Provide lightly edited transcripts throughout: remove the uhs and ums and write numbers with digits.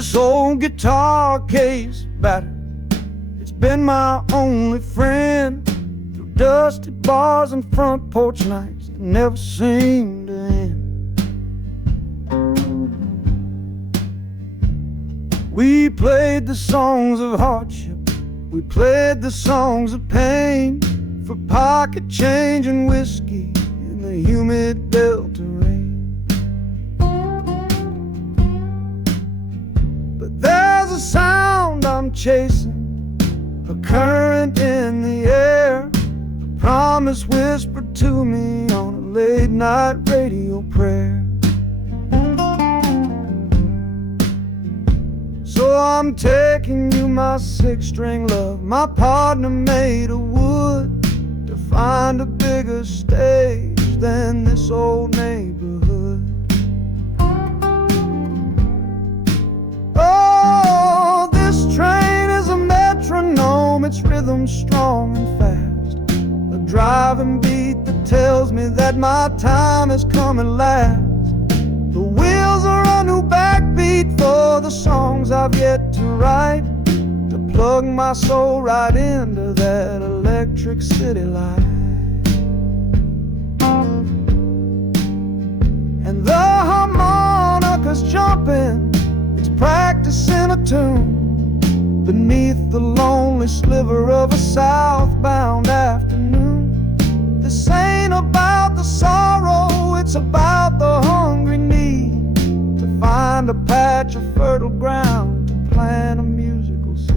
this old guitar case battered. It's been my only friend through dusty bars and front porch nights that never seem to end. We played the songs of hardship, we played the songs of pain, for pocket change and whiskey in the humid Delta rain. But there's a sound I'm chasing, a current in the air, a promise whispered to me on a late night radio prayer. So I'm taking you, my six-string love, my partner made of wood, to find a bigger stage than this old neighborhood. Oh, this train is a metronome, its rhythm strong and fast, a driving beat that tells me that my time has come at last. The wheels are a new backbeat for the songs I've yet to write, to plug my soul right into that electric city light. And the harmonica's jumping, it's practicing a tune beneath the lonely sliver of a southbound afternoon. This ain't about the sorrow, it's about the hungry need to find a patch of fertile ground to plant a musical seed.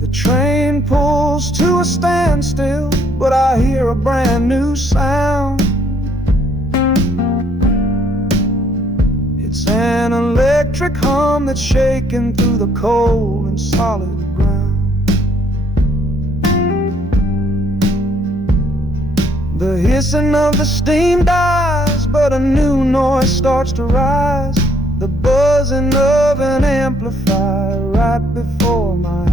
The train pulls to a standstill, but I hear a brand new sound. It's an electric hum that's shaking through the cold and solid ground. The hissing of the steam dies, but a new noise starts to rise, the buzzing of an amplifier right before my eyes.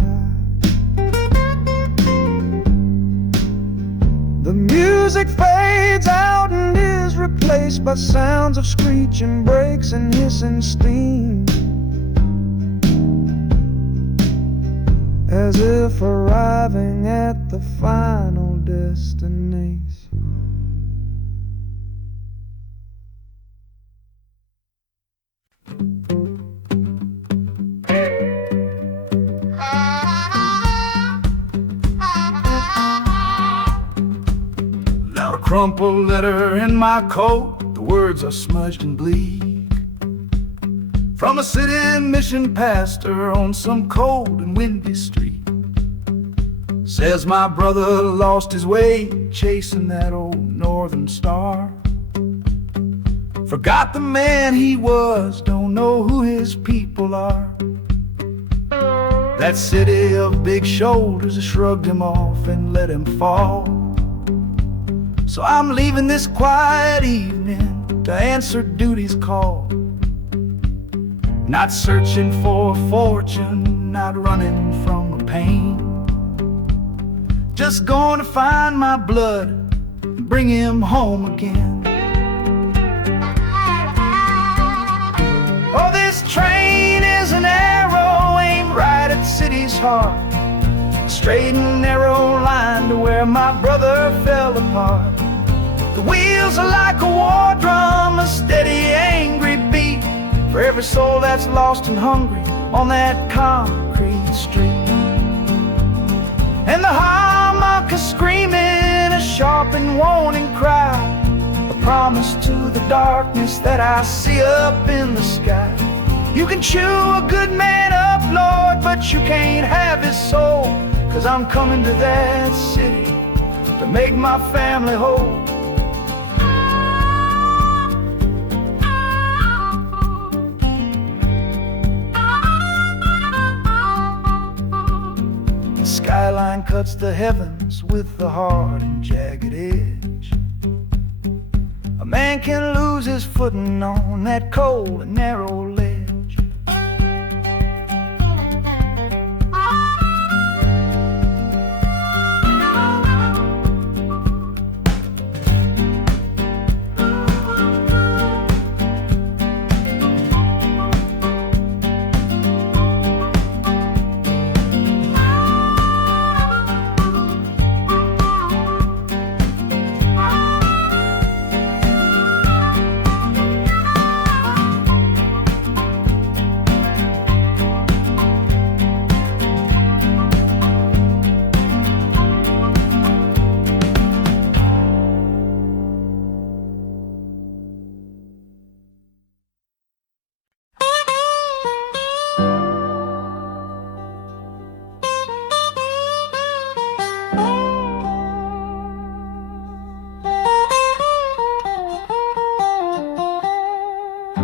The music fades out and is replaced by sounds of screeching brakes and hissing steam, as if arriving at the final destination. Now a crumpled letter in my coat, the words are smudged and bleak, from a city mission pastor on some cold and windy street. Says my brother lost his way chasing that old northern star, forgot the man he was, don't know who his people are. That city of big shoulders has shrugged him off and let him fall. So I'm leaving this quiet evening to answer duty's call, not searching for a fortune, not running from a pain, just going to find my blood and bring him home again. Oh, this train is an arrow aimed right at the city's heart, a straight and narrow line to where my brother fell apart. The wheels are like a war drum, a steady, angry beat for every soul that's lost and hungry on that concrete street. And the harmonica screaming a sharp and warning cry, a promise to the darkness that I see up in the sky. You can chew a good man up, Lord, but you can't have his soul, 'cause I'm coming to that city to make my family whole. The skyline cuts the heavens with the hard and jagged edge. A man can lose his footing on that cold and narrow ledge.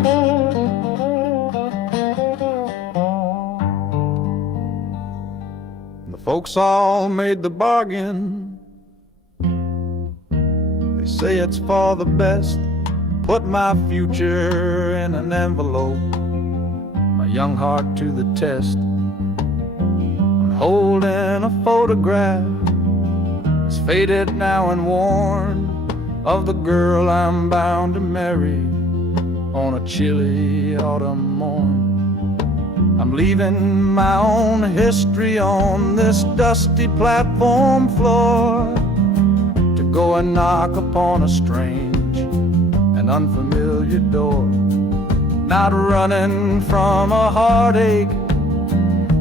The folks all made the bargain. They say it's for the best. Put my future in an envelope, my young heart to the test. I'm holding a photograph, it's faded now and worn, of the girl I'm bound to marry on a chilly autumn morn. I'm leaving my own history on this dusty platform floor to go and knock upon a strange and unfamiliar door. Not running from a heartache,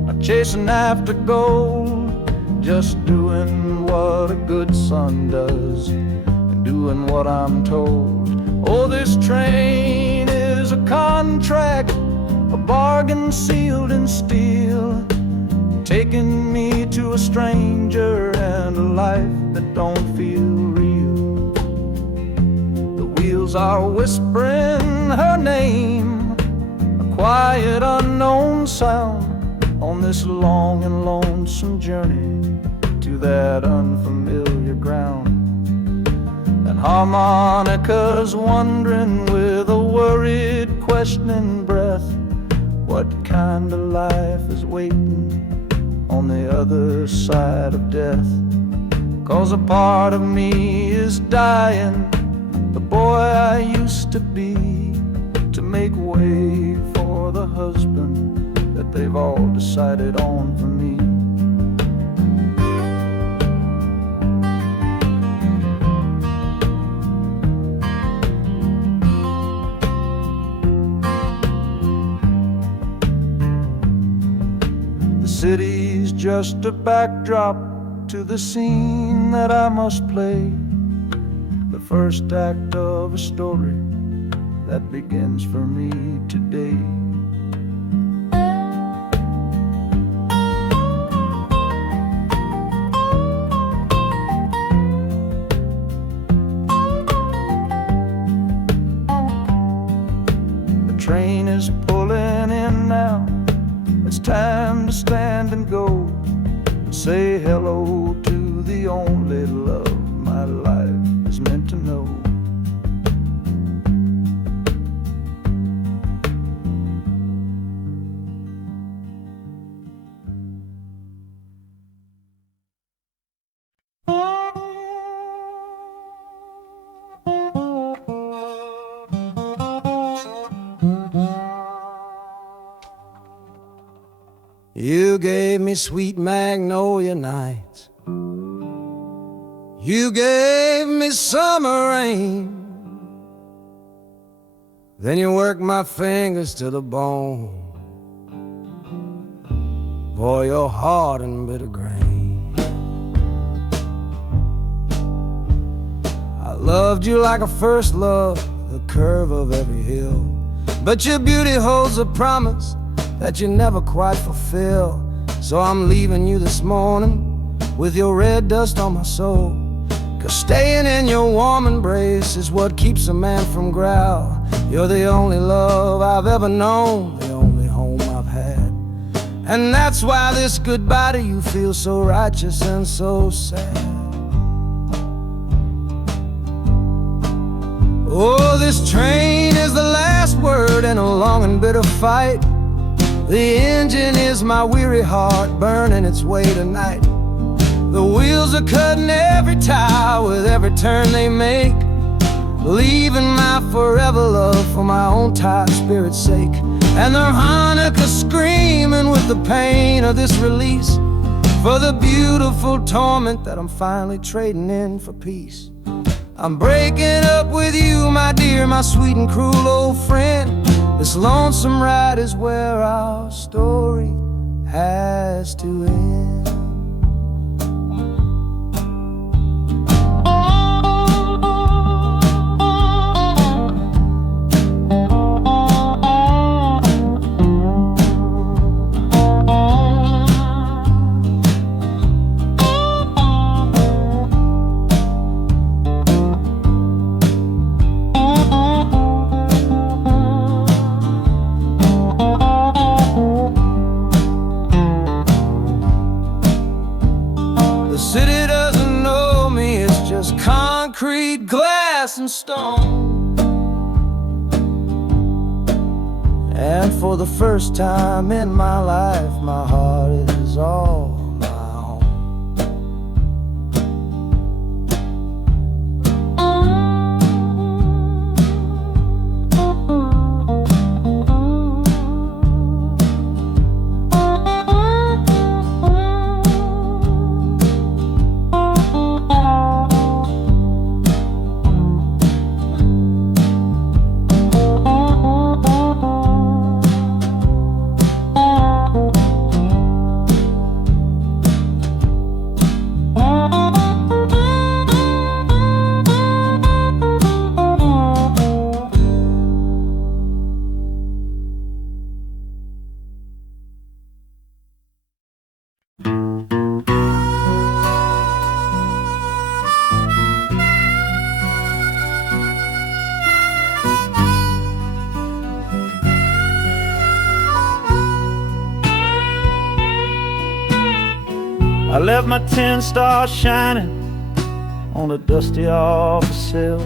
not chasing after gold, just doing what a good son does and doing what I'm told. Oh, this train is a contract, a bargain sealed in steel, taking me to a stranger and a life that don't feel real. The wheels are whispering her name, a quiet unknown sound, on this long and lonesome journey to that unfamiliar ground. And harmonicas wondering with a worried, questioning breath, what kind of life is waiting on the other side of death? 'Cause a part of me is dying, the boy I used to be, to make way for the husband that they've all decided on for me. The city's just a backdrop to the scene that I must play, the first act of a story that begins for me today. The train is pulling in now, it's time to stand and go, and say hello to the only love my life is meant to know. You gave me sweet magnolia nights, you gave me summer rain, then you worked my fingers to the bone. Boy, you're hard and bitter grain. I loved you like a first love, the curve of every hill, but your beauty holds a promise that you never quite fulfill. So I'm leaving you this morning with your red dust on my soul, 'cause staying in your warm embrace is what keeps a man from growl. You're the only love I've ever known, the only home I've had, and that's why this goodbye to you feels so righteous and so sad. Oh, this train is the last word in a long and bitter fight. The engine is my weary heart burning its way tonight. The wheels are cutting every tire with every turn they make, leaving my forever love for my own tired spirit's sake. And the harmonica screaming with the pain of this release, for the beautiful torment that I'm finally trading in for peace. I'm breaking up with you, my dear, my sweet and cruel old friend. This lonesome ride is where our story has to end. concrete, glass, and stone. And for the first time in my life, my heart is all my own. I left my 10 stars shining on a dusty office sill,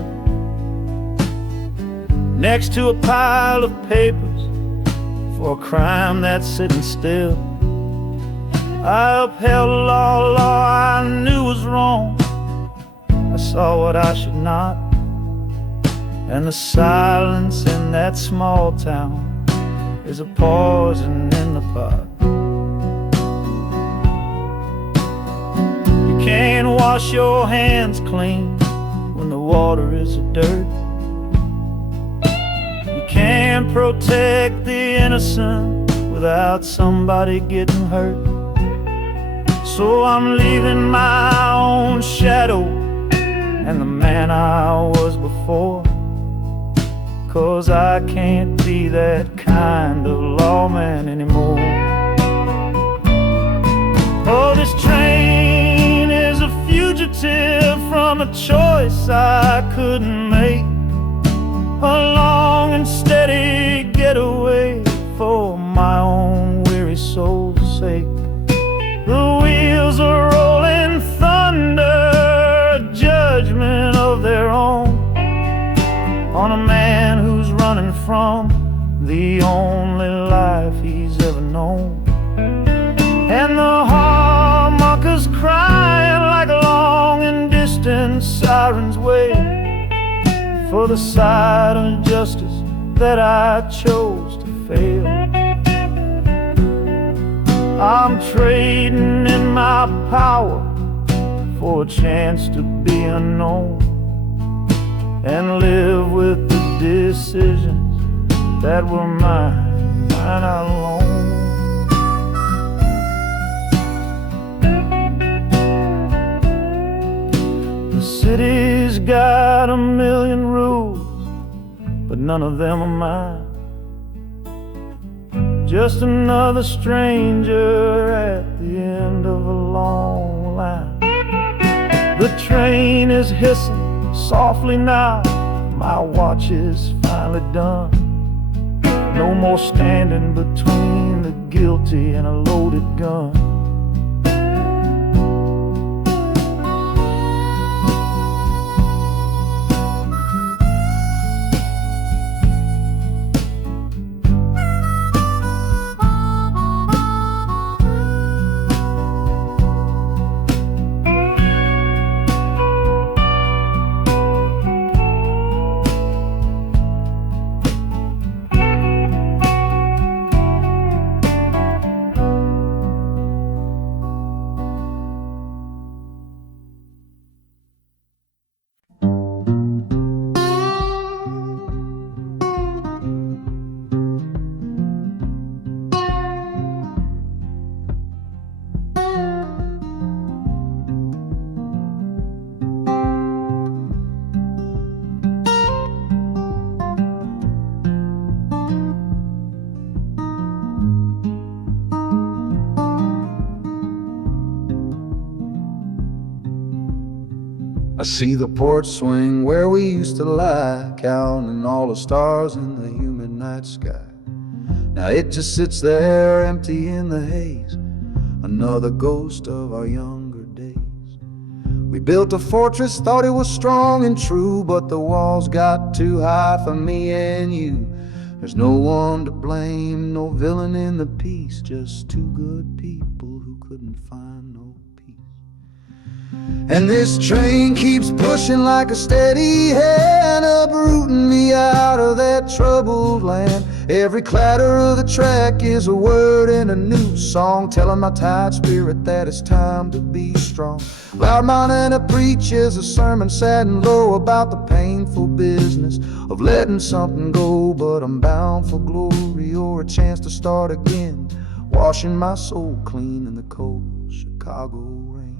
next to a pile of papers for a crime that's sitting still. I upheld a law I knew was wrong. I saw what I should not, and the silence in that small town is a poison in the pot. You can't wash your hands clean when the water is of dirt. You can't protect the innocent without somebody getting hurt. So I'm leaving my own shadow and the man I was before, 'cause I can't be that kind of lawman anymore. Oh, this train is a fugitive from a choice I couldn't make, a long and steady getaway for my own weary soul's sake. The wheels are rolling thunder, a judgment of their own, on a man who's running from the only life he's ever known. And the harmonicas crying like long and distant sirens wait for the side of justice that I chose to fail. I'm trading in my power for a chance to be unknown and live with the decisions that were mine alone. The city's got a million rules, but none of them are mine. Just another stranger at the end of a long line. The train is hissing softly now, my watch is finally done. No more standing between the guilty and a loaded gun. I see the porch swing where we used to lie, counting all the stars in the humid night sky. Now it just sits there empty in the haze, another ghost of our younger days. We built a fortress, thought it was strong and true, but the walls got too high for me and you. There's no one to blame, no villain in the piece, just two good people who couldn't find no peace. And this train keeps pushing like a steady hand, uprooting me out of that troubled land. Every clatter of the track is a word in a new song, telling my tired spirit that it's time to be strong. Loud Montana preaches a sermon sad and low about the painful business of letting something go, but I'm bound for glory or a chance to start again, washing my soul clean in the cold Chicago rain.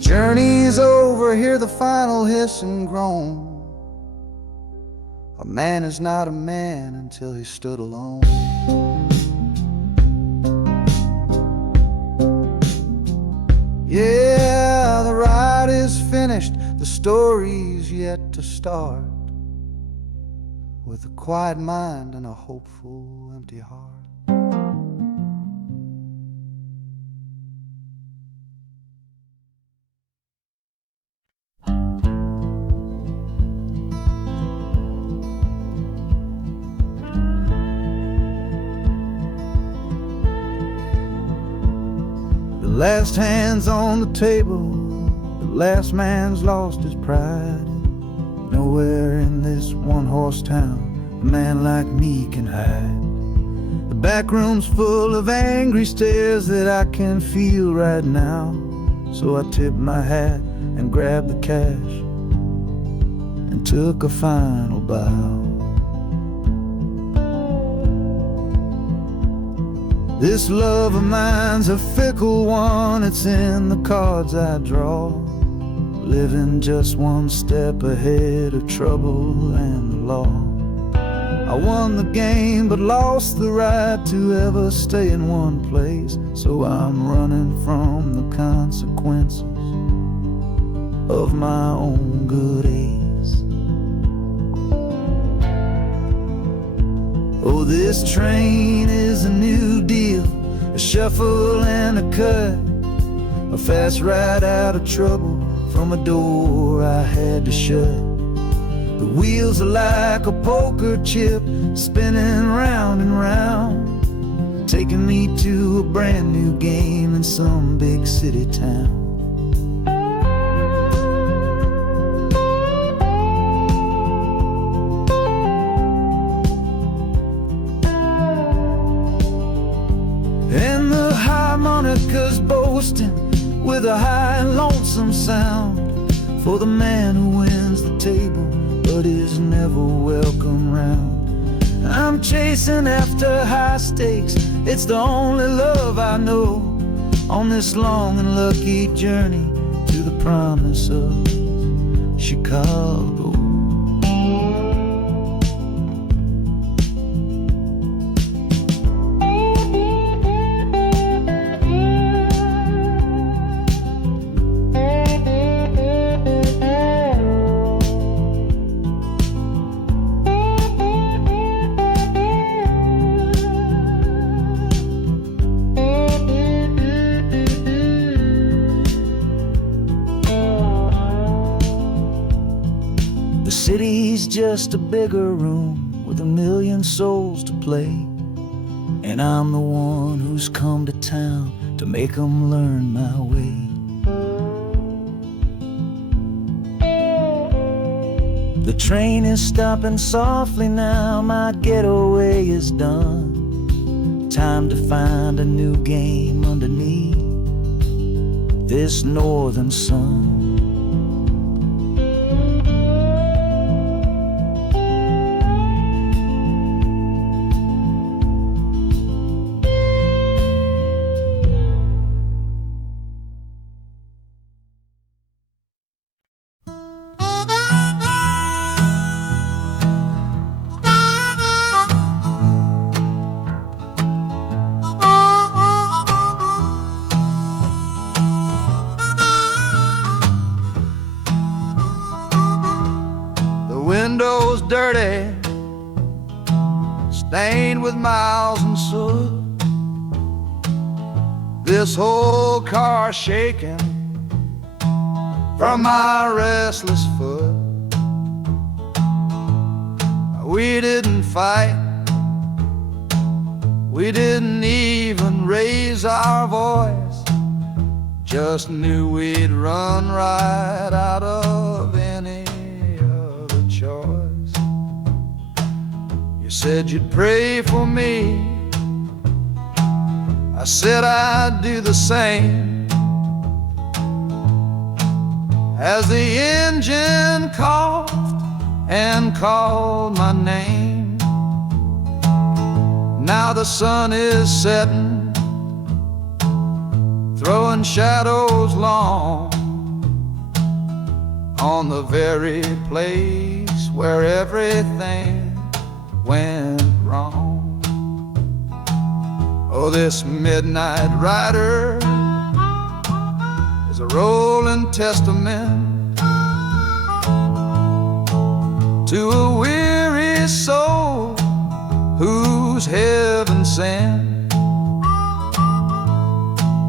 Journey's over, hear the final hiss and groan. A man is not a man until he stood alone. Yeah, the ride is finished, the story's yet to start, with a quiet mind and a hopeful empty heart. The last hand's on the table, the last man's lost his pride. Nowhere in this one-horse town a man like me can hide. The back room's full of angry stares that I can feel right now. So I tipped my hat and grabbed the cash and took a final bow. This love of mine's a fickle one, it's in the cards I draw. Living just one step ahead of trouble and the law. I won the game but lost the right to ever stay in one place. So I'm running from the consequences of my own good ace. Oh, this train is a new deal, a shuffle and a cut, a fast ride out of trouble from a door I had to shut. The wheels are like a poker chip, spinning round and round, taking me to a brand new game in some big city town. And the harmonica's boasting with a high and lonesome sound for the man who wins the table but is never welcome round. I'm chasing after high stakes, it's the only love I know on this long and lucky journey to the promise of Chicago. The city's just a bigger room with a million souls to play, and I'm the one who's come to town to make them learn my way. The train is stopping softly now, my getaway is done. Time to find a new game underneath this northern sun. window's dirty, stained with miles and soot. This whole car shaking from my restless foot. We didn't fight, we didn't even raise our voice, just knew we'd run right out of any other choice. You said you'd pray for me, I said I'd do the same. As the engine coughed and called my name, now the sun is setting, throwing shadows long on the very place where everything went wrong. Oh, this midnight rider is a rolling testament to a weary soul whose heaven sent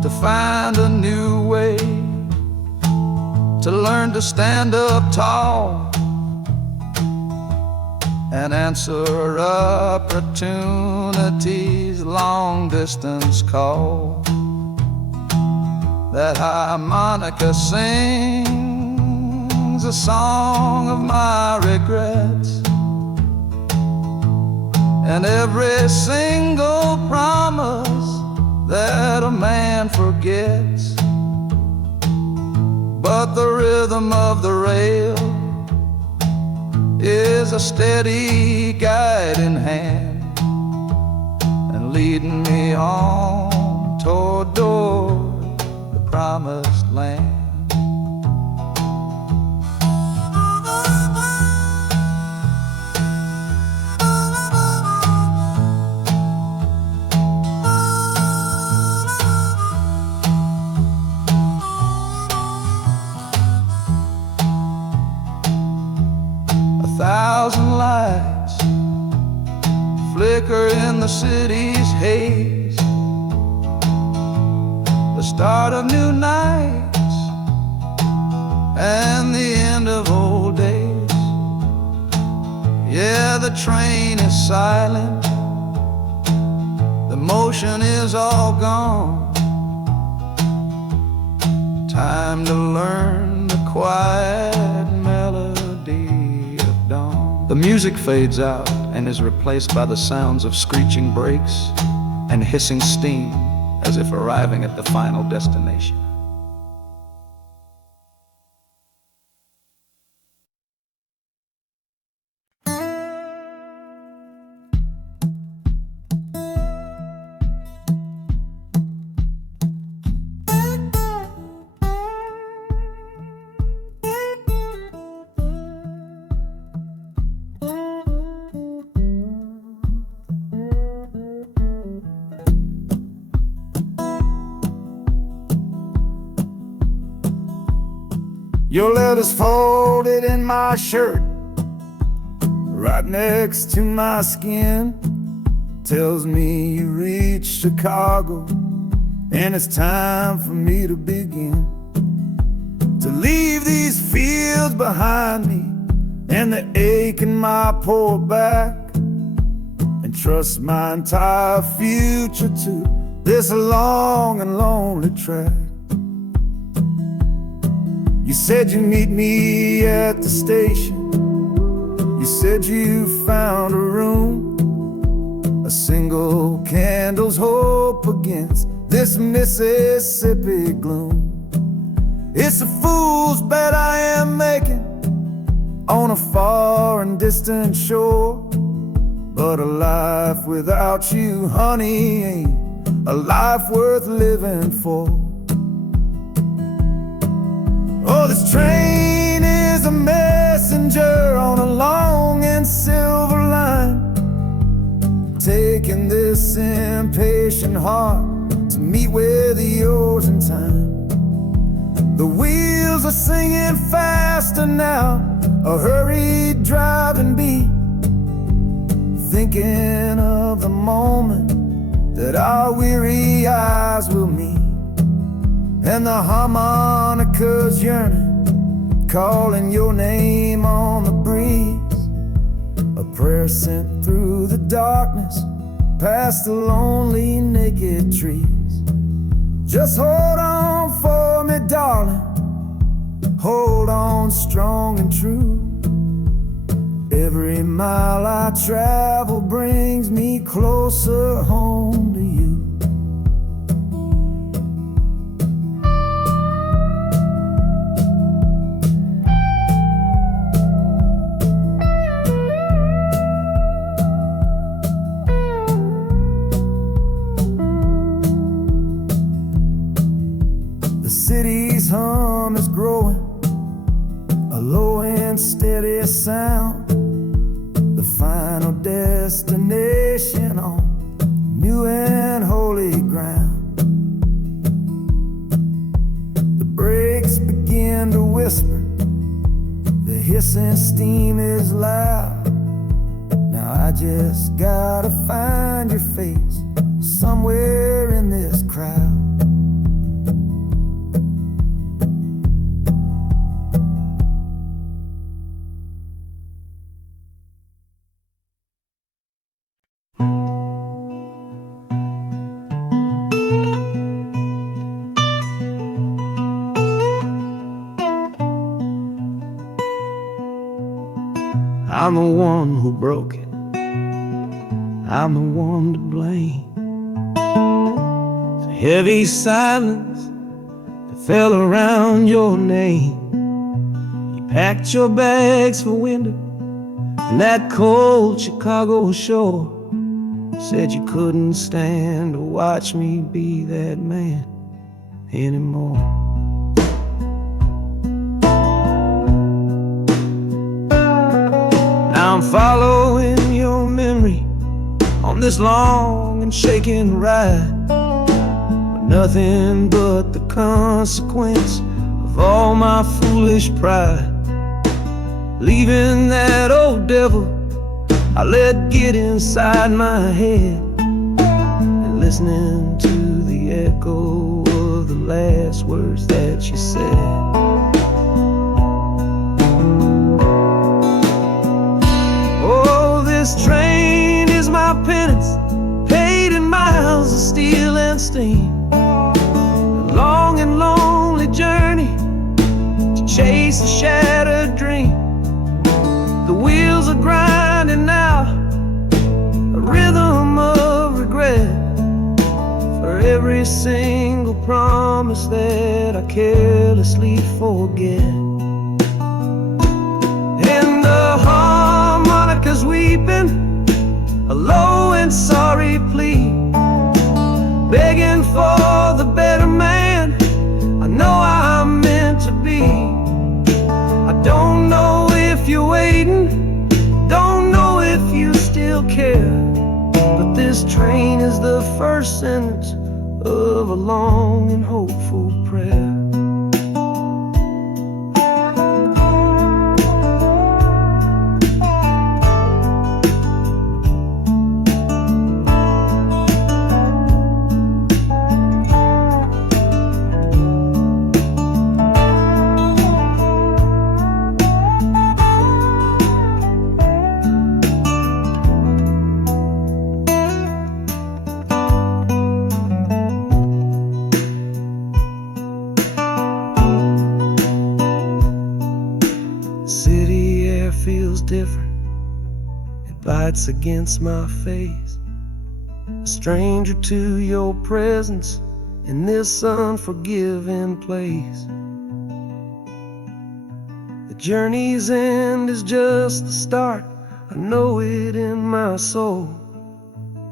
to find a new way, to learn to stand up tall and answer opportunity's long distance call. That harmonica sings a song of my regrets, and every single promise that a man forgets. But the rhythm of the rail is a steady guiding hand, and leading me on toward the promised land. 1,000 lights flicker in the city's haze, the start of new nights and the end of old days. Yeah, the train is silent, the motion is all gone. Time to learn the quiet melody of dawn. The music fades out and is replaced by the sounds of screeching brakes and hissing steam, as if arriving at the final destination. Your letter's folded in my shirt, right next to my skin. Tells me you reached Chicago, and it's time for me to begin. To leave these fields behind me, and the ache in my poor back, and trust my entire future to this long and lonely track. You said you'd meet me at the station. You said you found a room, a single candle's hope against this Mississippi gloom. It's a fool's bet I am making on a far and distant shore, but a life without you, honey, ain't a life worth living for. Oh, this train is a messenger on a long and silver line, taking this impatient heart to meet with yours in time. The wheels are singing faster now, a hurried drive thinking of the moment that our weary eyes will meet, and the harmonica's yearning, calling your name on the breeze. A prayer sent through the darkness, past the lonely naked trees. Just hold on for me, darling, hold on strong and true. Every mile I travel brings me closer home to you. The city's hum is growing, a low and steady sound, the final destination on new and holy ground. The brakes begin to whisper, the hissing steam is loud. Now I just gotta find your face somewhere in this crowd. I'm the one who broke it, I'm the one to blame. The heavy silence that fell around your name. You packed your bags for winter in that cold Chicago shore. Said you couldn't stand to watch me be that man anymore. I'm following your memory on this long and shaking ride, but nothing but the consequence of all my foolish pride. Leaving that old devil I let get inside my head, and listening to the echo of the last words that you said. This train is my penance, paid in miles of steel and steam. A long and lonely journey to chase a shattered dream. The wheels are grinding out a rhythm of regret for every single promise that I carelessly forget. And the harmonica's weeping a low and sorry plea, begging for the better man I know I'm meant to be. I don't know if you're waiting, don't know if you still care, but this train is the first sentence of a long and hopeful prayer. City air feels different, it bites against my face. A stranger to your presence in this unforgiving place. The journey's end is just the start, I know it in my soul.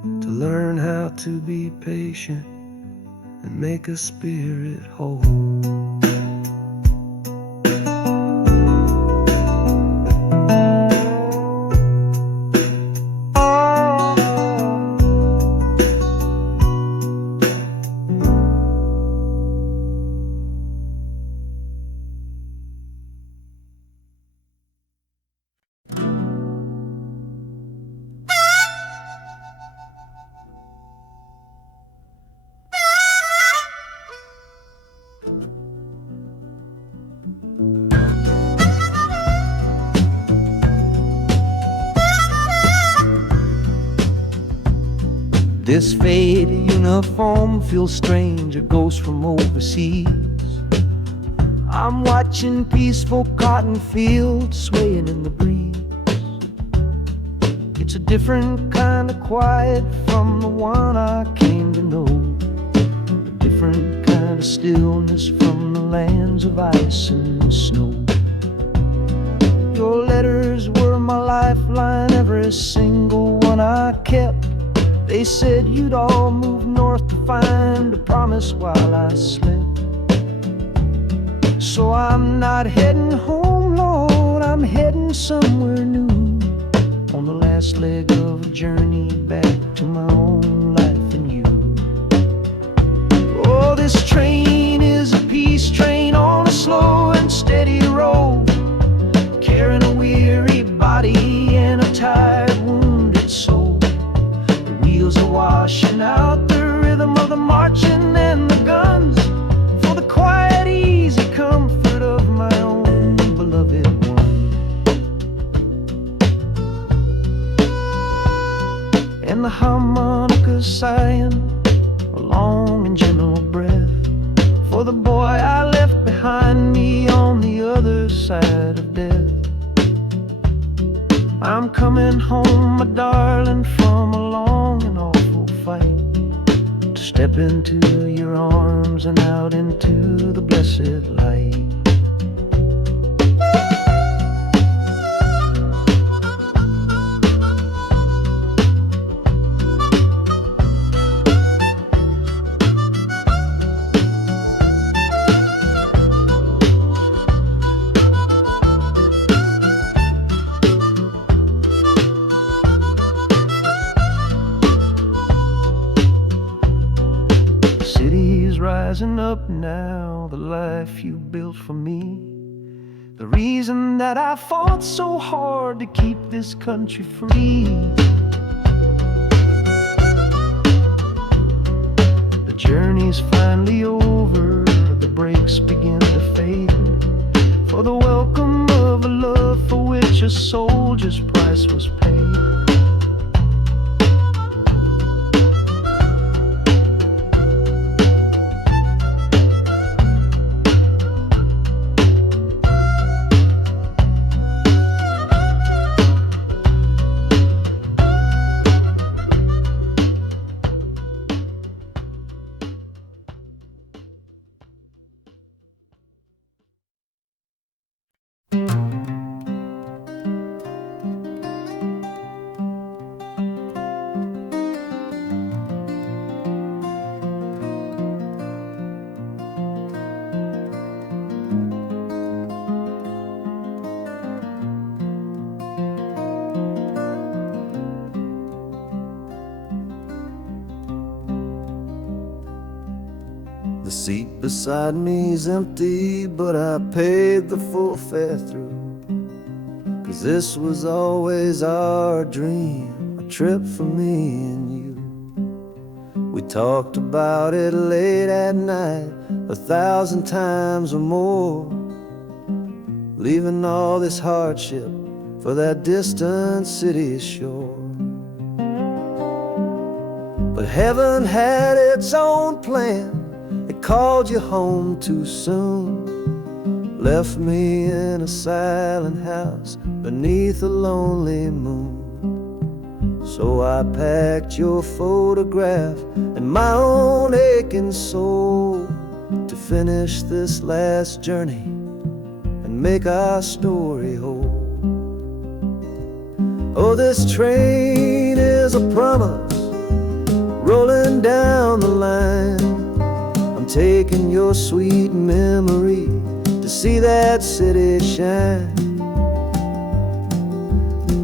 To learn how to be patient and make a spirit whole. This faded uniform feels strange, a ghost from overseas. I'm watching peaceful cotton fields swaying in the breeze. It's a different kind of quiet from the one I came to know, a different kind of stillness from the lands of ice and snow. Your letters were my lifeline, every single one I kept. They said you'd all move north to find a promise while I slept. So I'm not heading home, Lord, I'm heading somewhere new, on the last leg of a journey back to my own life and you. Oh, this train is a peace train on a slow and steady road, carrying a weary body and a tired, wounded soul. The wheels are washing out the rhythm of the marching and the guns, for the quiet, easy comfort of my own beloved one. And the harmonicas sighing a long and gentle breath for the boy I left behind me on the other side of death. I'm coming home, my darling, from a long and awful fight, to step into your arms and out into the blessed light. Rising up now, the life you built for me, the reason that I fought so hard to keep this country free. The journey's finally over, the brakes begin to fade, for the welcome of a love for which a soldier's price was paid. The seat beside me's empty, but I paid the full fare through, 'cause this was always our dream, a trip for me and you. We talked about it late at night, 1,000 times or more, leaving all this hardship for that distant city shore. But heaven had its own plan, it called you home too soon, left me in a silent house beneath a lonely moon. So I packed your photograph and my own aching soul to finish this last journey and make our story whole. Oh, this train is a promise rolling down the line. I'm taking your sweet memory to see that city shine.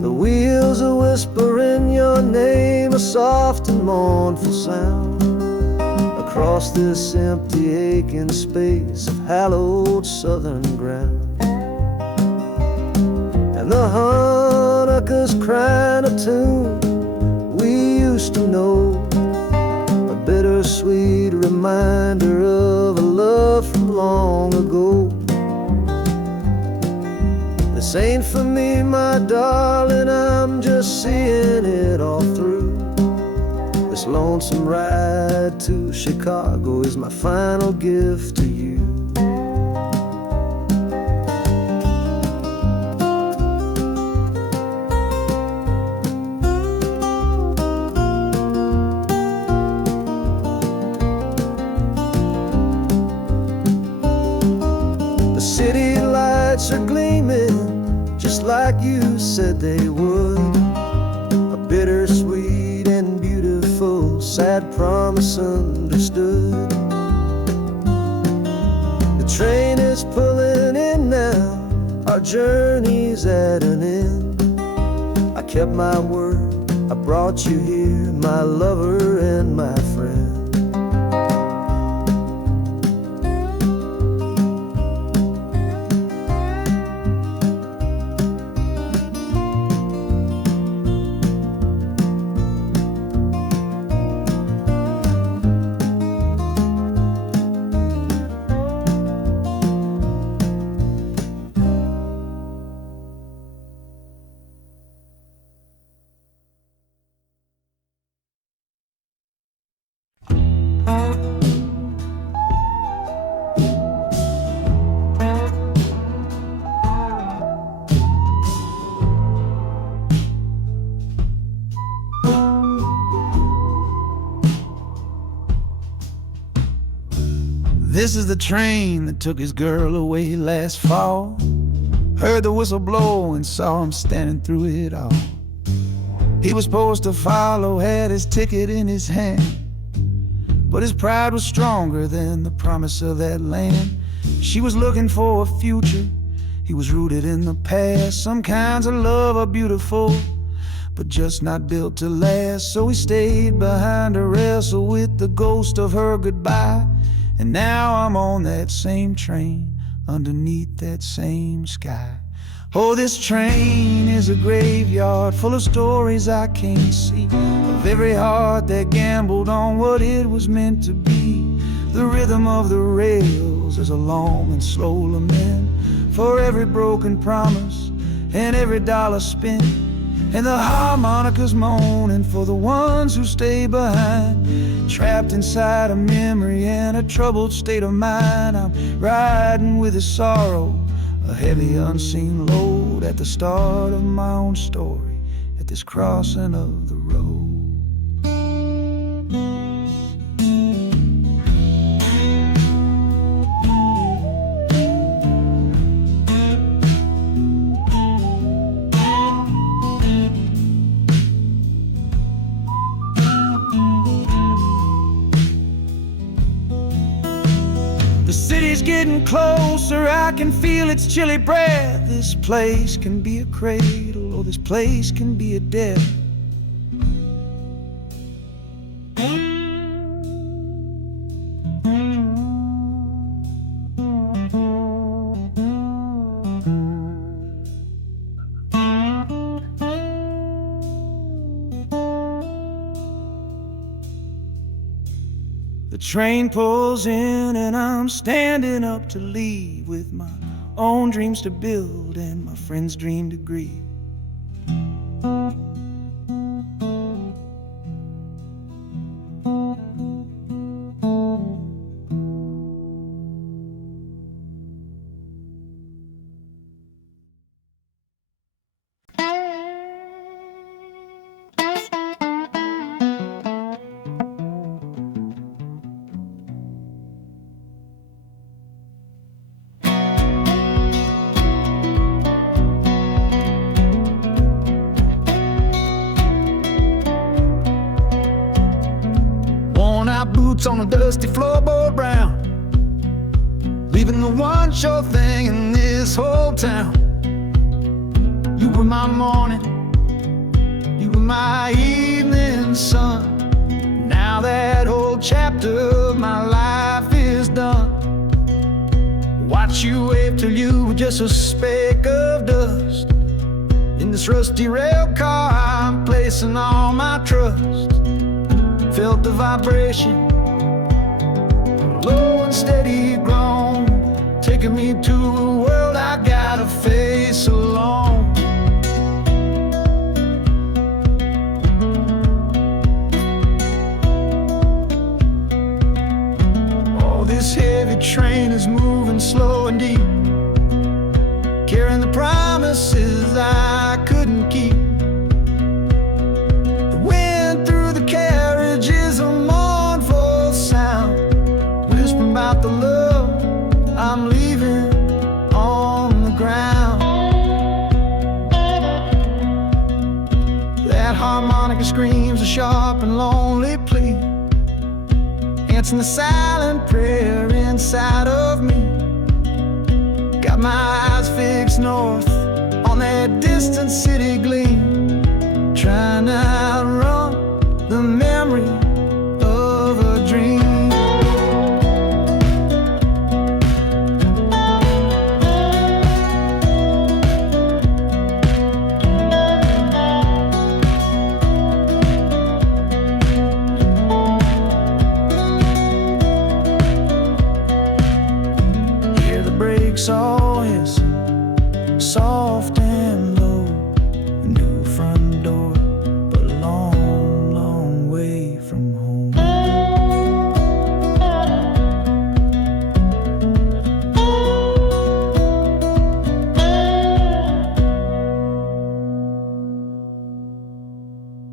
The wheels are whispering your name, a soft and mournful sound, across this empty aching space of hallowed southern ground. And the harmonicas crying a tune we used to know, a bittersweet reminder of a love from long ago. This ain't for me, my darling, I'm just seeing it all through. This lonesome ride to Chicago is my final gift to you. The city lights are gleaming just like you said they would. A bittersweet and beautiful sad promise understood. The train is pulling in now, our journey's at an end. I kept my word, I brought you here, my lover and my friend. This is the train that took his girl away last fall. Heard the whistle blow and saw him standing through it all. He was supposed to follow, had his ticket in his hand, but his pride was stronger than the promise of that land. She was looking for a future, he was rooted in the past. Some kinds of love are beautiful, but just not built to last. So he stayed behind to wrestle with the ghost of her goodbye. And now I'm on that same train, underneath that same sky. Oh, this train is a graveyard full of stories I can't see, of every heart that gambled on what it was meant to be. The rhythm of the rails is a long and slow lament for every broken promise and every dollar spent, and the harmonicas moaning for the ones who stay behind, trapped inside a memory and a troubled state of mind. I'm riding with a sorrow, a heavy unseen load, at the start of my own story, at this crossing of the road. The city's getting closer, I can feel its chilly breath. This place can be a cradle, or this place can be a death. The train pulls in and I'm standing up to leave, with my own dreams to build and my friend's dream to grieve. Boots on a dusty floorboard round, leaving the one sure thing in this whole town. You were my morning, you were my evening sun. Now that whole chapter of my life is done. Watch you wave till you were just a speck of dust. In this rusty rail car I'm placing all my trust. Felt the vibration, low and steady grown, taking me to a world I gotta face alone. harmonica screams a sharp and lonely plea, answering the silent prayer inside of me. Got my eyes fixed north on that distant city gleam, trying to outrun the memory of a dream. Hear the brakes all hissing, soft and low. A new front door, but a long, long way from home.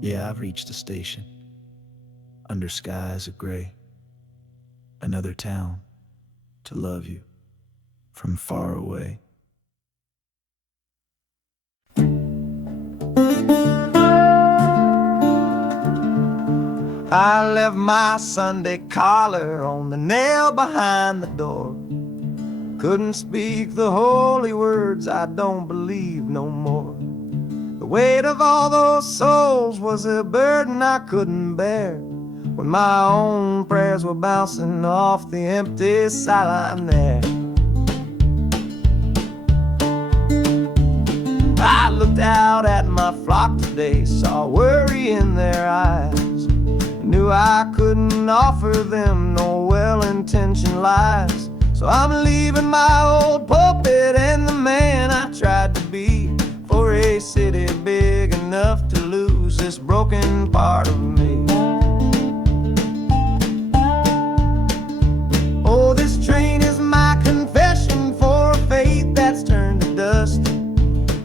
Yeah, I've reached the station, under skies of gray. Another town to love you from far away. I left my Sunday collar on the nail behind the door. Couldn't speak the holy words, I don't believe no more. The weight of all those souls was a burden I couldn't bear, when my own prayers were bouncing off the empty sideline there. I looked out at my flock today, saw worry in their eyes, knew I couldn't offer them no well-intentioned lies. So I'm leaving my old pulpit and the man I tried to be, for a city big enough to lose this broken part of me. Oh, this train is my confession for a faith that's turned to dust,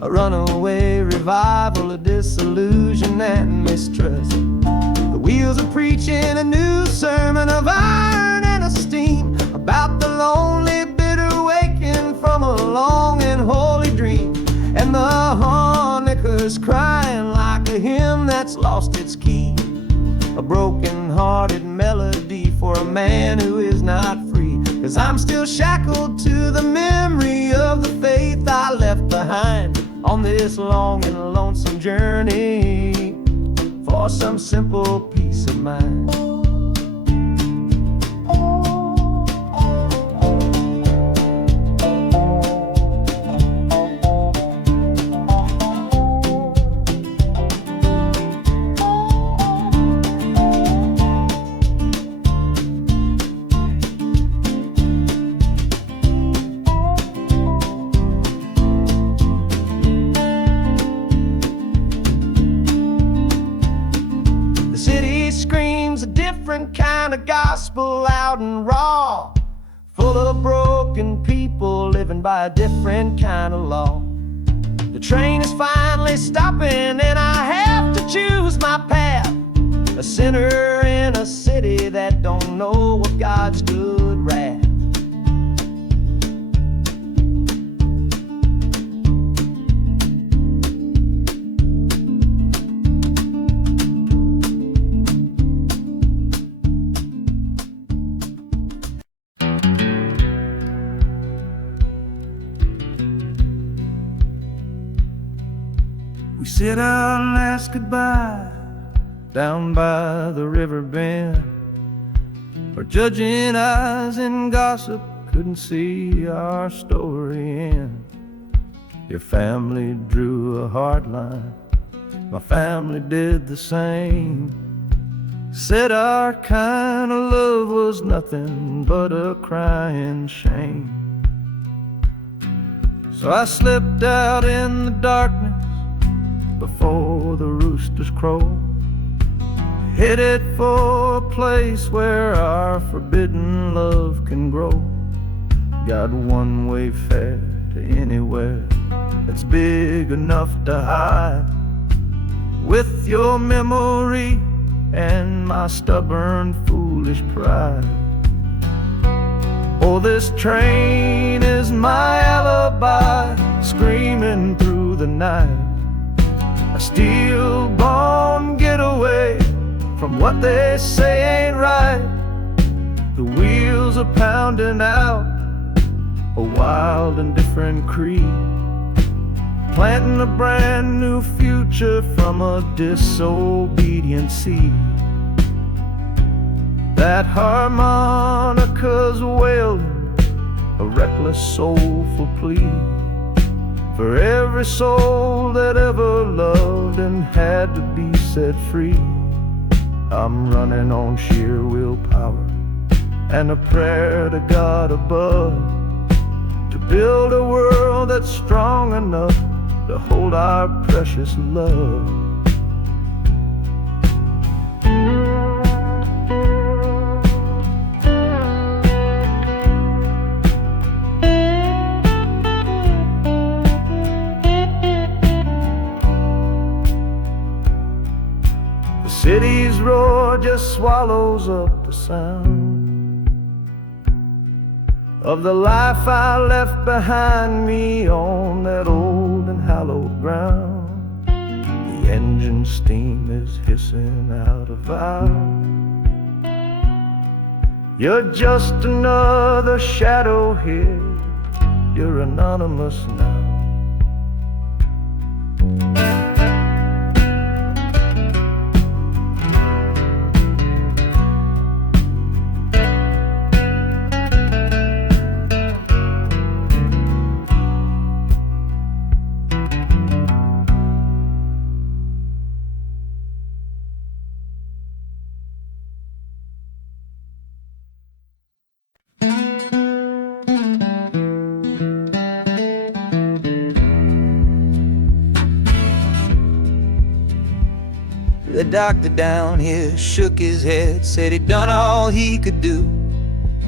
a runaway revival of disillusion and mistrust. The wheels are preaching a new sermon of iron and of steam, about the lonely, bitter waking from a long and holy dream. And the harmonica's crying like a hymn that's lost its key, a broken-hearted melody for a man who is not free. 'Cause I'm still shackled to the memory of the faith I left behind on this long and lonesome journey for some simple peace of mind. Different kind of gospel, loud and raw, full of broken people living by a different kind of law. The train is finally stopping and I have to choose my path, a sinner in a city that don't know of God's good wrath. We sit our last goodbye down by the river bend, where judging eyes and gossip couldn't see our story end. Your family drew a hard line, my family did the same. Said our kind of love was nothing but a crying shame. So I slipped out in the darkness before the roosters crow, headed for a place where our forbidden love can grow. Got one-way fare to anywhere that's big enough to hide, with your memory and my stubborn, foolish pride. Oh, this train is my alibi, screaming through the night. a steel-born getaway from what they say ain't right. The wheels are pounding out a wild and different creed, planting a brand new future from a disobedient seed. That harmonica's wailing a reckless soulful plea for every soul that ever loved and had to be set free. I'm running on sheer willpower and a prayer to God above, to build a world that's strong enough to hold our precious love. The city's roar just swallows up the sound of the life I left behind me on that old and hallowed ground. The engine steam is hissing out of valve. You're just another shadow here, you're anonymous now. The doctor down here shook his head, said he'd done all he could do.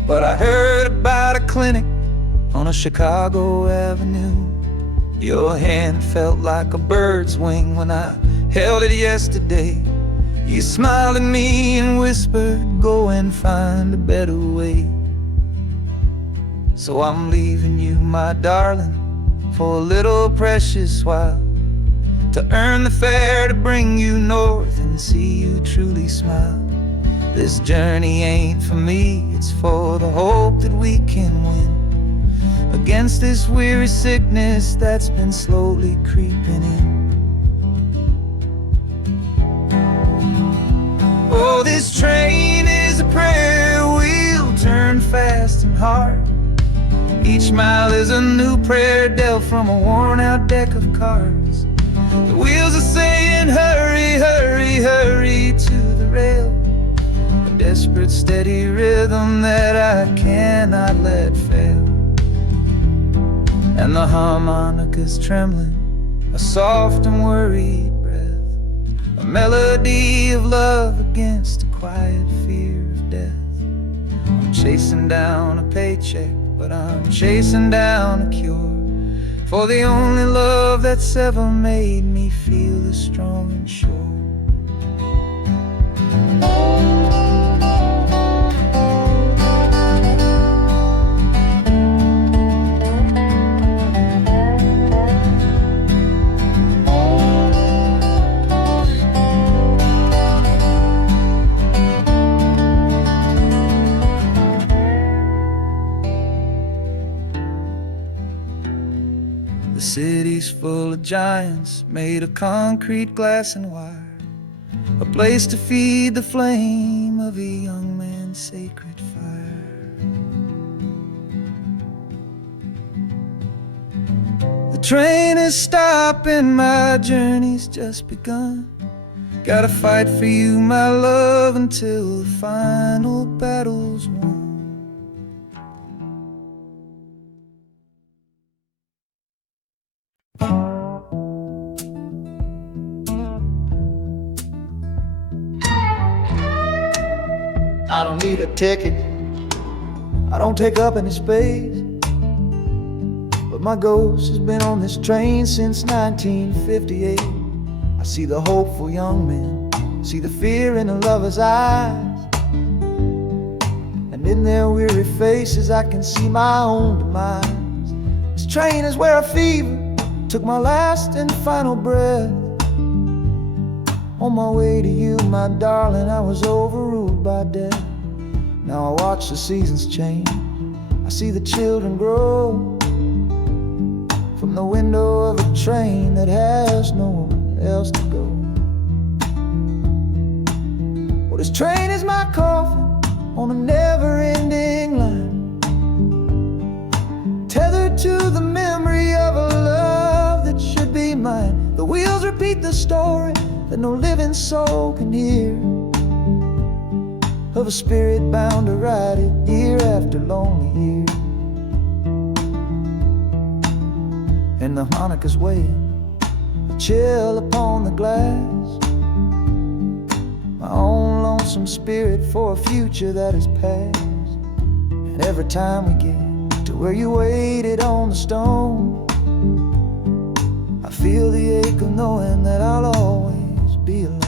But I heard about a clinic on a Chicago avenue. Your hand felt like a bird's wing when I held it yesterday. You smiled at me and whispered, go and find a better way. So I'm leaving you, my darling, for a little precious while, to earn the fare to bring you north and see you truly smile. This journey ain't for me, it's for the hope that we can win against this weary sickness that's been slowly creeping in. Oh, this train is a prayer wheel turned fast and hard. Each mile is a new prayer dealt from a worn-out deck of cards. The wheels are saying, hurry, hurry, hurry to the rail. A desperate, steady rhythm that I cannot let fail. And the harmonica's trembling, a soft and worried breath, a melody of love against a quiet fear of death. I'm chasing down a paycheck, but I'm chasing down a cure for the only love that's ever made me feel as strong and sure. The city's full of giants made of concrete, glass, and wire, a place to feed the flame of a young man's sacred fire. The train is stopping, my journey's just begun. Gotta fight for you, my love, until the final battle's won. I don't need a ticket, I don't take up any space, but my ghost has been on this train since 1958. I see the hopeful young men, see the fear in the lovers' eyes, and in their weary faces I can see my own demise. This train is where a fever took my last and final breath, On my way to you, my darling, I was overruled by death. Now I watch the seasons change, I see the children grow. From the window of a train that has nowhere else to go. Well, this train is my coffin on a never-ending line, tethered to the memory of a love that should be mine. The wheels repeat the story that no living soul can hear, of a spirit bound to ride it year after lonely year. And the harmonicas wail, a chill upon the glass, my own lonesome spirit for a future that is past. And every time we get to where you waited on the stone, I feel the ache of knowing that I'll always be alone.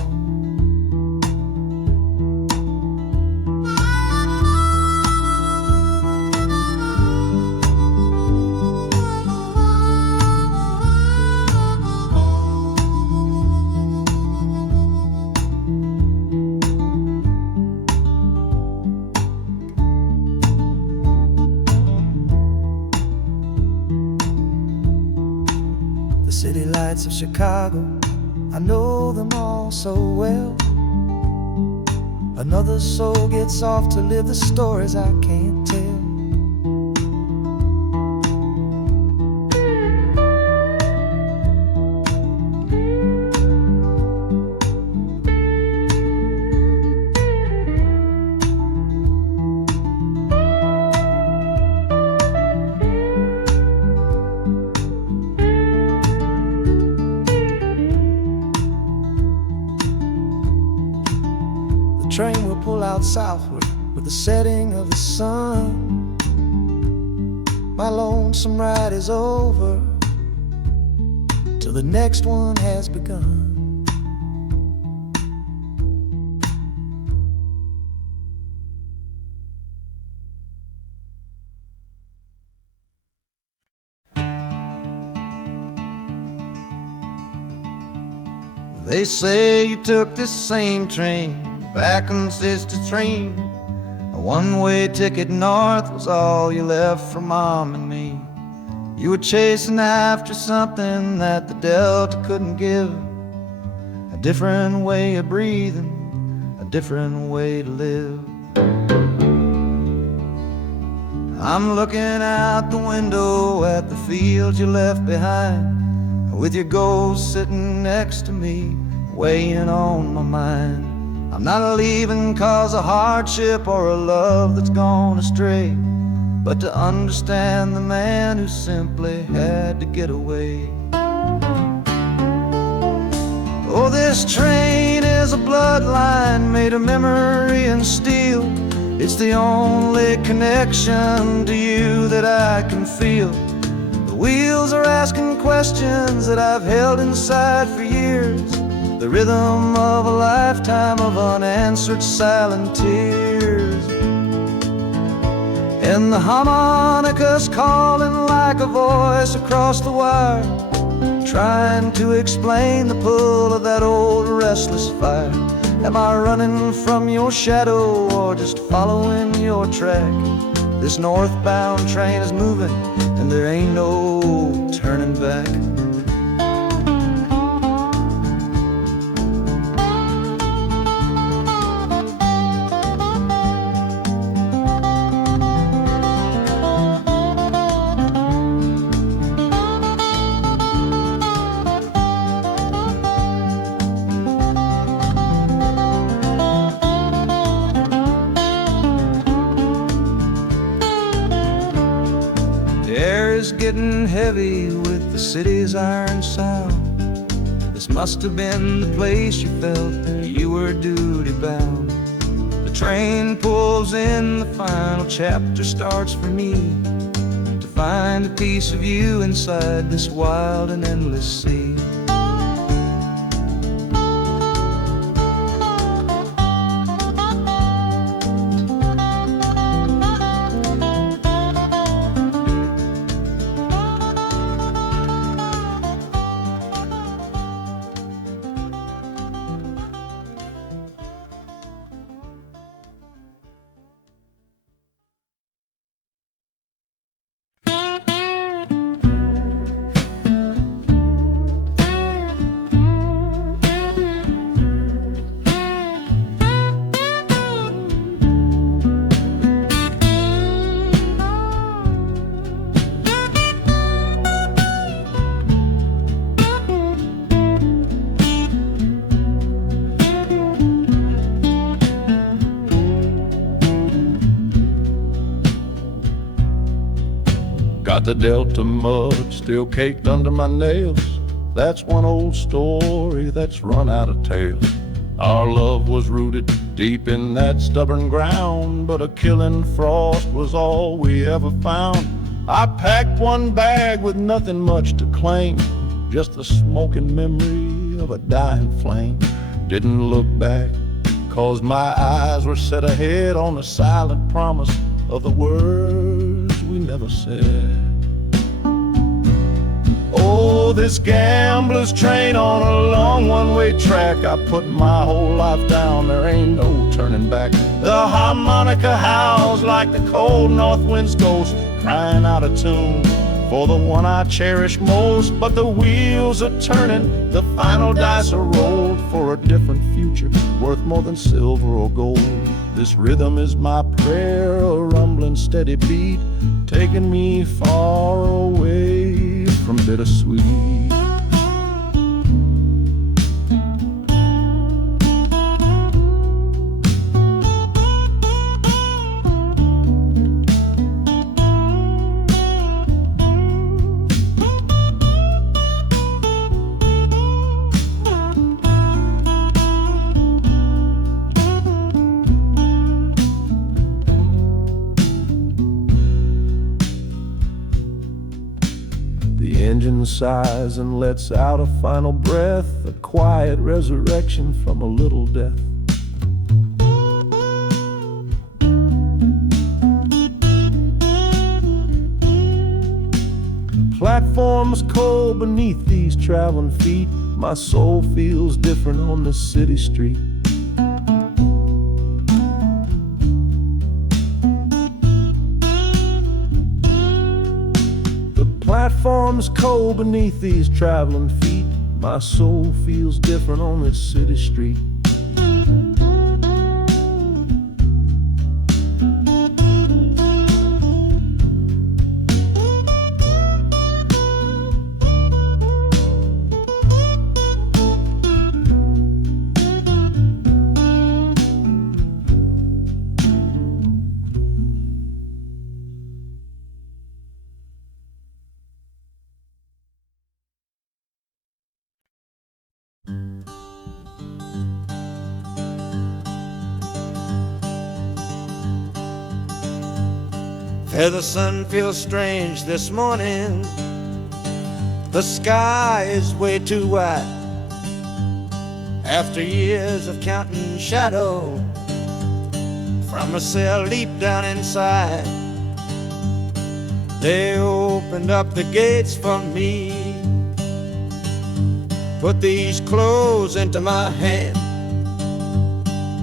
The city lights of Chicago, I know them all so well. Another soul gets off to live the stories I can't tell. The train will pull out southward with the setting of the sun. My lonesome ride is over till the next one has begun. They say you took this same train back on Sister Train. A one-way ticket north was all you left for Mom and me. You were chasing after something that the Delta couldn't give, a different way of breathing, a different way to live. I'm looking out the window at the fields you left behind, with your ghost sitting next to me, weighing on my mind. I'm not leaving cause of hardship or a love that's gone astray, but to understand the man who simply had to get away. Oh, this train is a bloodline made of memory and steel. It's the only connection to you that I can feel. The wheels are asking questions that I've held inside for years, the rhythm of a lifetime of unanswered silent tears. And the harmonica's calling like a voice across the wire, trying to explain the pull of that old restless fire. Am I running from your shadow or just following your track? This northbound train is moving and there ain't no turning back. Getting heavy with the city's iron sound. This must have been the place you felt you were duty bound. The train pulls in, the final chapter starts for me, to find a piece of you inside this wild and endless sea. the Delta mud still caked under my nails. That's one old story that's run out of tales. Our love was rooted deep in that stubborn ground, but a killing frost was all we ever found. I packed one bag with nothing much to claim, just the smoking memory of a dying flame. Didn't look back, 'cause my eyes were set ahead on the silent promise of the words we never said. Oh, this gambler's train on a long one-way track. I put my whole life down, there ain't no turning back. The harmonica howls like the cold north wind's ghost, crying out a tune for the one I cherish most. But the wheels are turning, the final dice are rolled for a different future, worth more than silver or gold. This rhythm is my prayer, a rumbling steady beat, taking me far away from bittersweet. The engine sighs and lets out a final breath, a quiet resurrection from a little death. The platform's cold beneath these traveling feet. My soul feels different on this city street. Platform's cold beneath these traveling feet. My soul feels different on this city street. The sun feels strange this morning. The sky is way too white. After years of counting shadow from a cell deep down inside, they opened up the gates for me, put these clothes into my hand,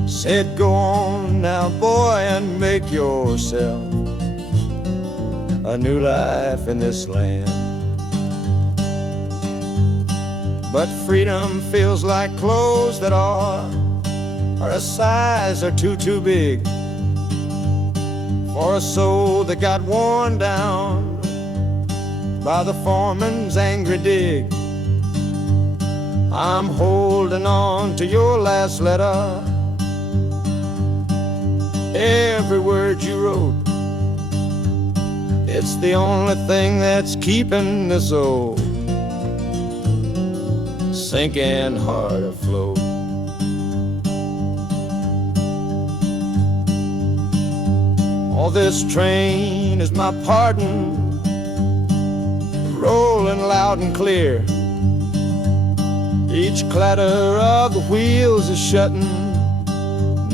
said, "Go on now, boy, and make yourself a new life in this land." But freedom feels like clothes that are a size or too big for a soul that got worn down by the foreman's angry dig. I'm holding on to your last letter, every word you wrote. It's the only thing that's keeping this old sinking heart afloat. Oh, this train is my pardon, rolling loud and clear. Each clatter of the wheels is shutting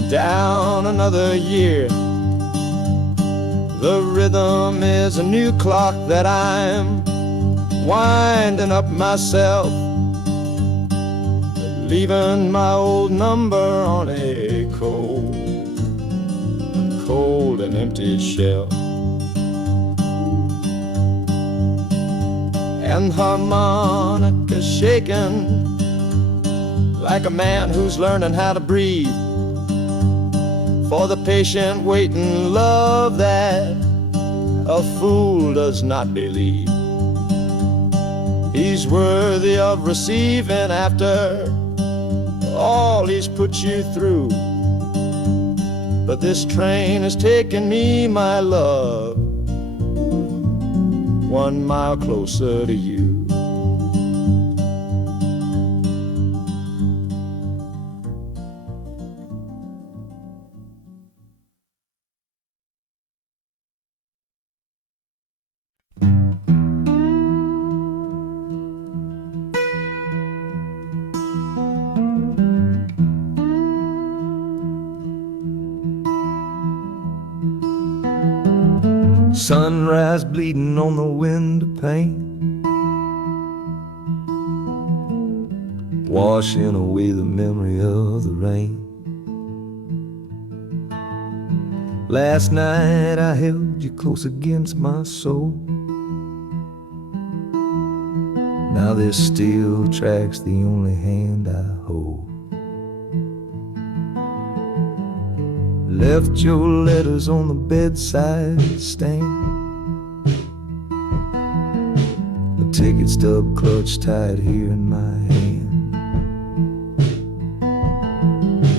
down another year. The rhythm is a new clock that I'm winding up myself, leaving my old number on a cold and empty shelf. And harmonica shaking like a man who's learning how to breathe, for the patient waiting love that a fool does not believe. He's worthy of receiving after all he's put you through. But this train has taken me, my love, 1 mile closer to you. Sunrise bleeding on the window pane, washing away the memory of the rain. Last night I held you close against my soul. Now this steel track's the only hand I hold. Left your letters on the bedside stand, the ticket stub clutched tight here in my hand.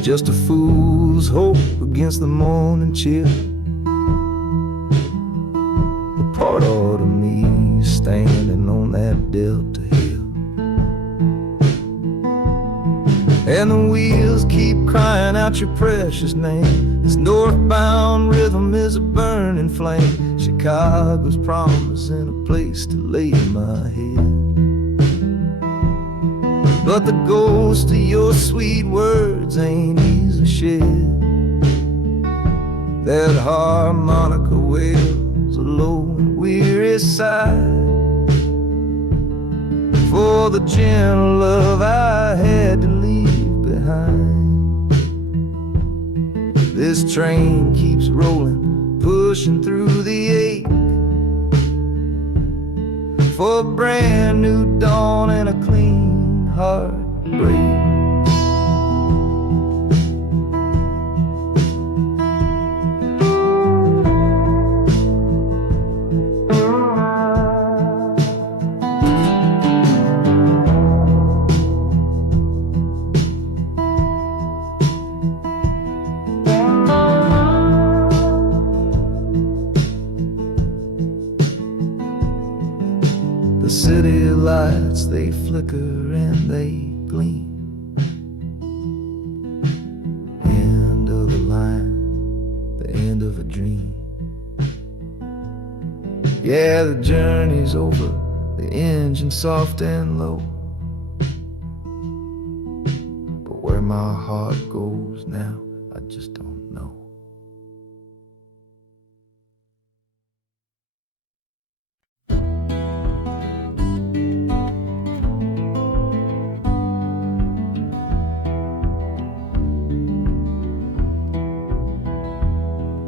Just a fool's hope against the morning chill, the part of me standing on that Delta hill. And the wheels keep crying out your precious name. This northbound rhythm is a burning flame. Chicago's promising a place to lay my head. But the ghost of your sweet words ain't easy shed. That harmonica wails a low and weary sigh for the gentle love I had to leave behind. This train keeps rolling, pushing through the ache, for a brand new dawn and a clean heartbreak. The city lights, they flicker and they gleam. End of the line, the end of a dream. Yeah, the journey's over, the engine soft and low. But where my heart goes now, I just don't know.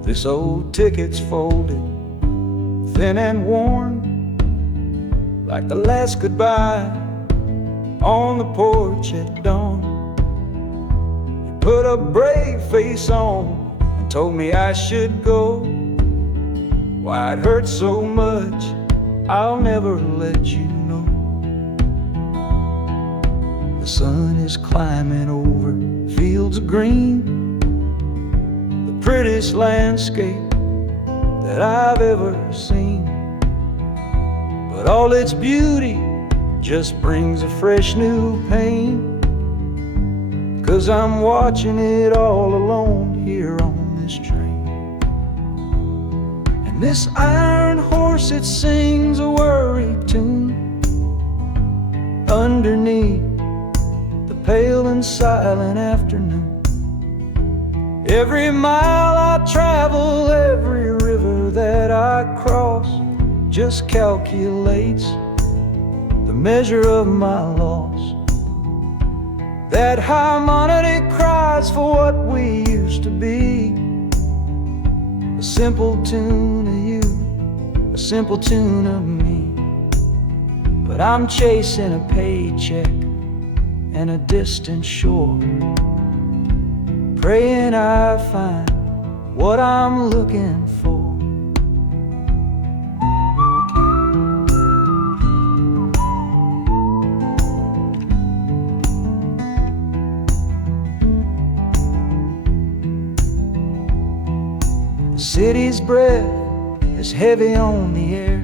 This old ticket's folded, thin and worn, like the last goodbye on the porch at dawn. You put a brave face on and told me I should go. Why it hurts so much, I'll never let you know. The sun is climbing over fields of green, prettiest landscape that I've ever seen. But all its beauty just brings a fresh new pain, 'cause I'm watching it all alone here on this train. And this iron horse, it sings a worry tune underneath the pale and silent afternoon. Every mile I travel, every river that I cross, just calculates the measure of my loss. That harmonic cries for what we used to be, a simple tune of you, a simple tune of me. But I'm chasing a paycheck and a distant shore, praying I find what I'm looking for. The city's breath is heavy on the air,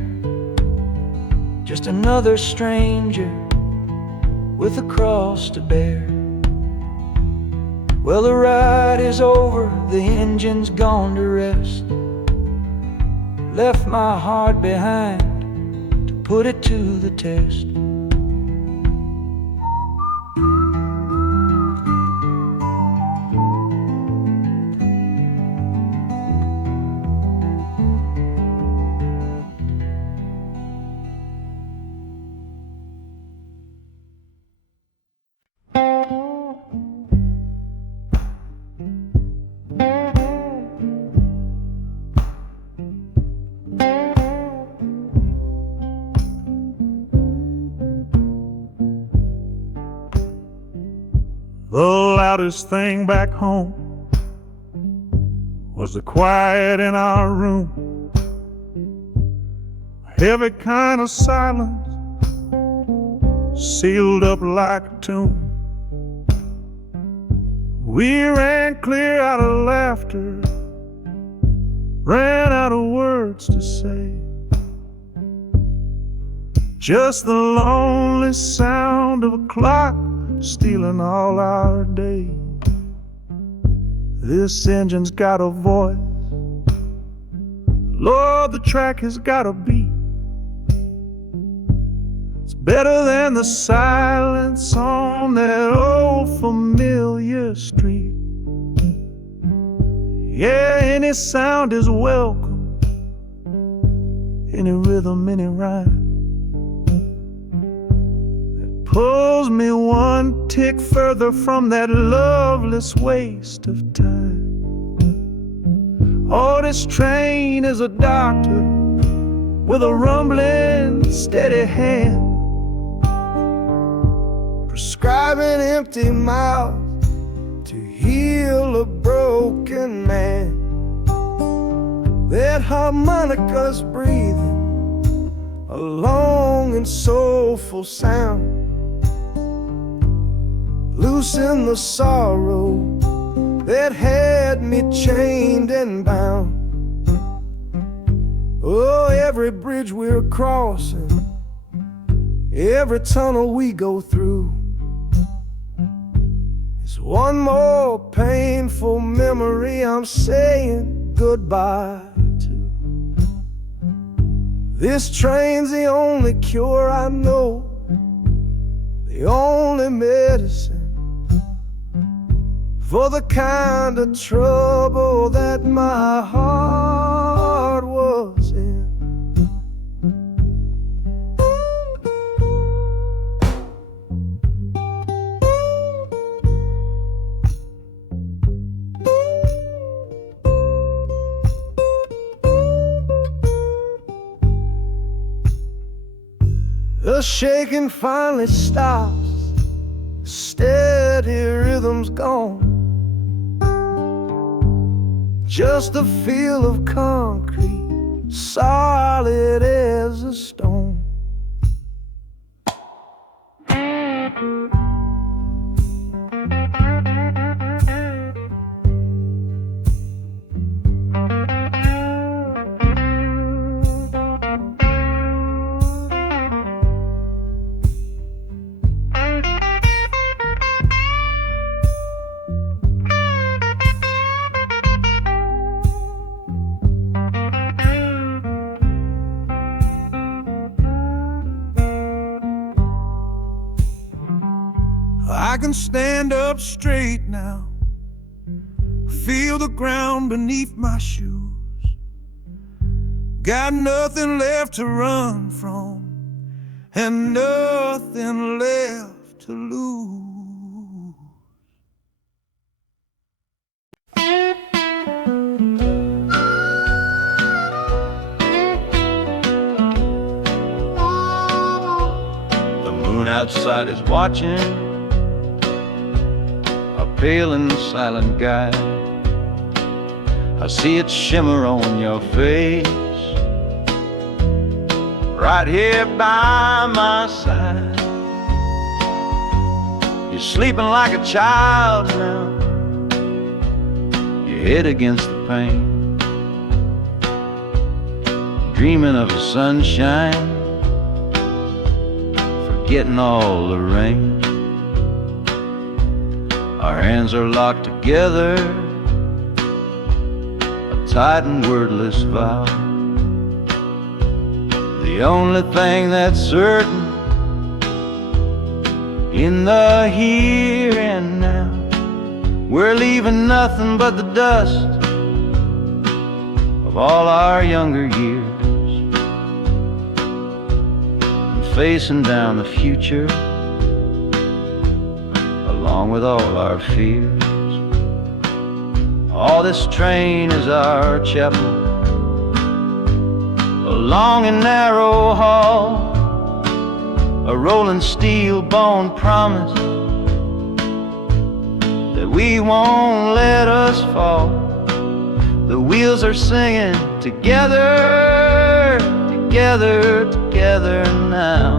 just another stranger with a cross to bear. Well, the ride is over, the engine's gone to rest. Left my heart behind to put it to the test. The loudest thing back home was the quiet in our room. A heavy kind of silence, sealed up like a tomb. We ran clear out of laughter, ran out of words to say. Just the lonely sound of a clock stealing all our day. This engine's got a voice, Lord, the track has got a beat. It's better than the silence on that old familiar street. Yeah, any sound is welcome, any rhythm, any rhyme. Pulls me one tick further from that loveless waste of time. Oh, this train is a doctor with a rumbling, steady hand, prescribing empty mouths to heal a broken man. That harmonica's breathing a long and soulful sound. Loosen the sorrow that had me chained and bound. Oh, every bridge we're crossing, every tunnel we go through, is one more painful memory I'm saying goodbye to. This train's the only cure I know, the only medicine for the kind of trouble that my heart was in. The shaking finally stops, steady rhythm's gone. Just a feel of concrete, solid as a stone. I can stand up straight now, feel the ground beneath my shoes. Got nothing left to run from and nothing left to lose. The moon outside is watching, pale and silent guide. I see it shimmer on your face, right here by my side. You're sleeping like a child now, your head against the pane, dreaming of the sunshine getting all the rain. Our hands are locked together, a tight and wordless vow. The only thing that's certain in the here and now, we're leaving nothing but the dust of all our younger years, and facing down the future along with all our fears. Oh, this train is our chapel, a long and narrow hall, a rolling steel bone promise that we won't let us fall. The wheels are singing together, together, together now.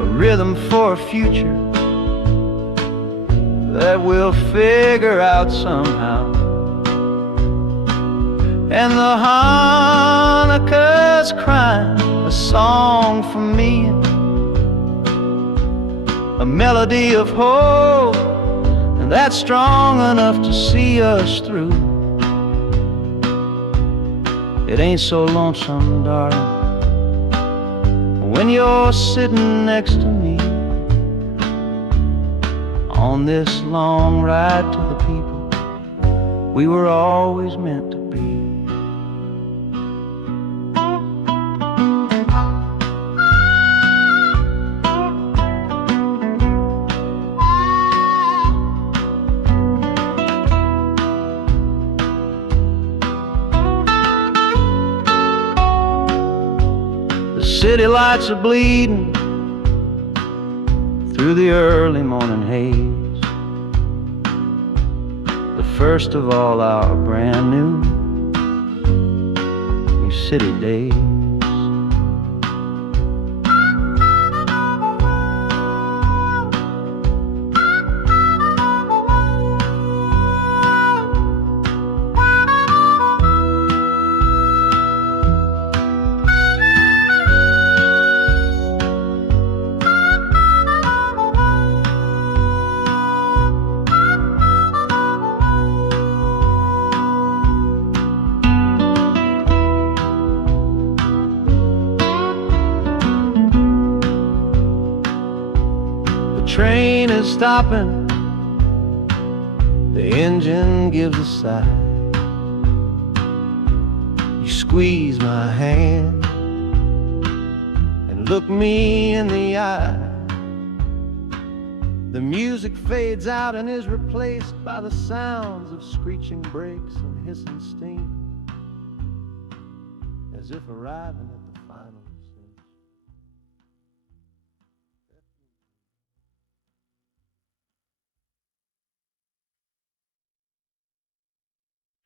A rhythm for a future that we'll figure out somehow. And the Hanukkah's crying a song for me, a melody of hope, and that's strong enough to see us through. It ain't so lonesome, darling, when you're sitting next to me on this long ride to the people we were always meant to be. City lights are bleeding through the early morning haze, the first of all our brand new city days. Train is stopping, the engine gives a sigh. You squeeze my hand and look me in the eye. The music fades out and is replaced by the sounds of screeching brakes and hissing steam, as if arriving